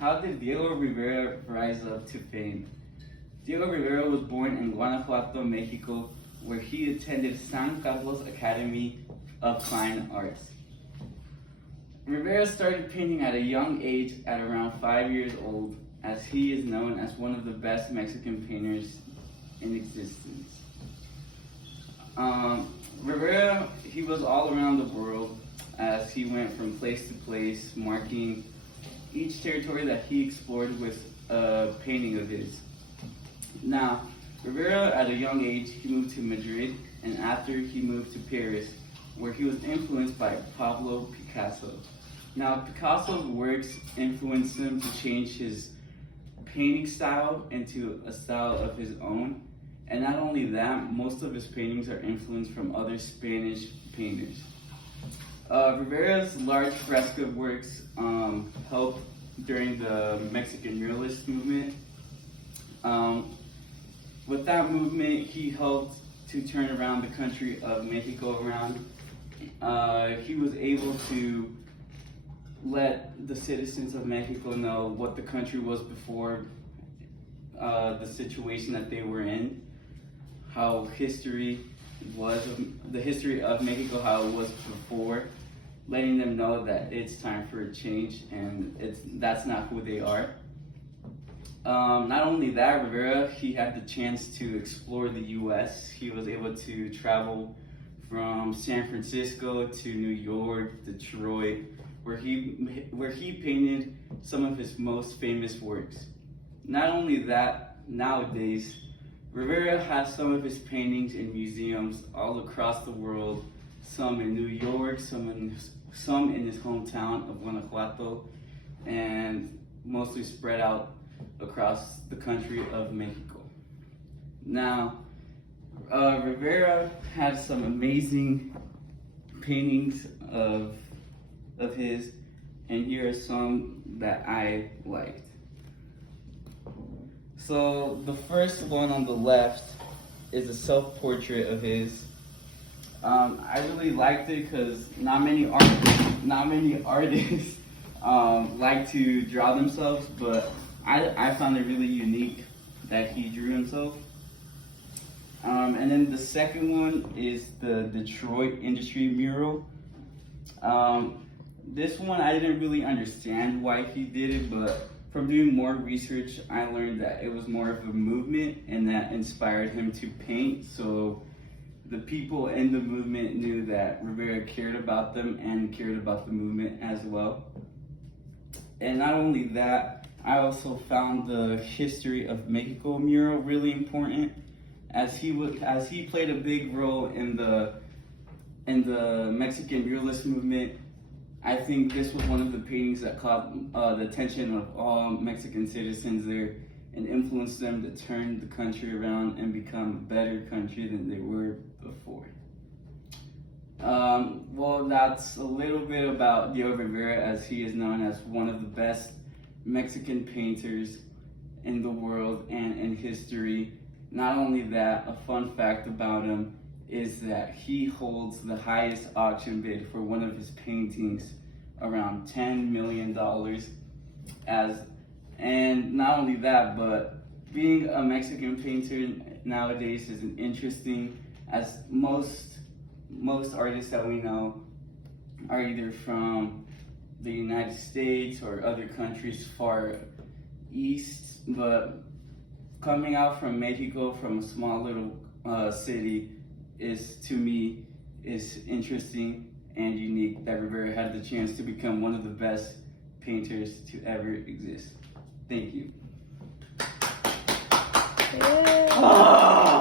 How did Diego Rivera rise up to fame? Diego Rivera was born in Guanajuato, Mexico, where he attended San Carlos Academy of Fine Arts. Rivera started painting at a young age at around 5 years old, as he is known as one of the best Mexican painters in existence. Rivera, he was all around the world as he went from place to place, marking each territory that he explored with a painting of his. Now, Rivera, at a young age, he moved to Madrid, and after he moved to Paris, where he was influenced by Pablo Picasso. Now, Picasso's works influenced him to change his painting style into a style of his own. And not only that, most of his paintings are influenced from other Spanish painters. Rivera's large fresco works helped during the Mexican muralist movement. With that movement, he helped to turn around the country of Mexico around. He was able to let the citizens of Mexico know what the country was before the situation that they were in, how history was, the history of Mexico, how it was before, letting them know that it's time for a change and that's not who they are. Not only that, Rivera, he had the chance to explore the US. He was able to travel from San Francisco to New York, Detroit, where he painted some of his most famous works. Not only that, nowadays, Rivera has some of his paintings in museums all across the world, some in New York, some in his hometown of Guanajuato, and mostly spread out across the country of Mexico. Now, Rivera had some amazing paintings of his, and here are some that I liked. So the first one on the left is a self-portrait of his. I really liked it because not many artists like to draw themselves, but I found it really unique that he drew himself. And then the second one is the Detroit Industry mural. This one I didn't really understand why he did it, but from doing more research, I learned that it was more of a movement and that inspired him to paint. So the people in the movement knew that Rivera cared about them and cared about the movement as well. And not only that, I also found the history of Mexico mural really important, as he played a big role in the Mexican muralist movement. I think this was one of the paintings that caught the attention of all Mexican citizens there and influenced them to turn the country around and become a better country than they were before. Well, that's a little bit about Diego Rivera, as he is known as one of the best Mexican painters in the world and in history. Not only that, a fun fact about him is that he holds the highest auction bid for one of his paintings, around $10 million. And not only that, but being a Mexican painter nowadays is interesting, as most artists that we know are either from the United States or other countries far east, but coming out from Mexico, from a small little city, to me is interesting and unique that Rivera had the chance to become one of the best painters to ever exist. Thank you. Yeah.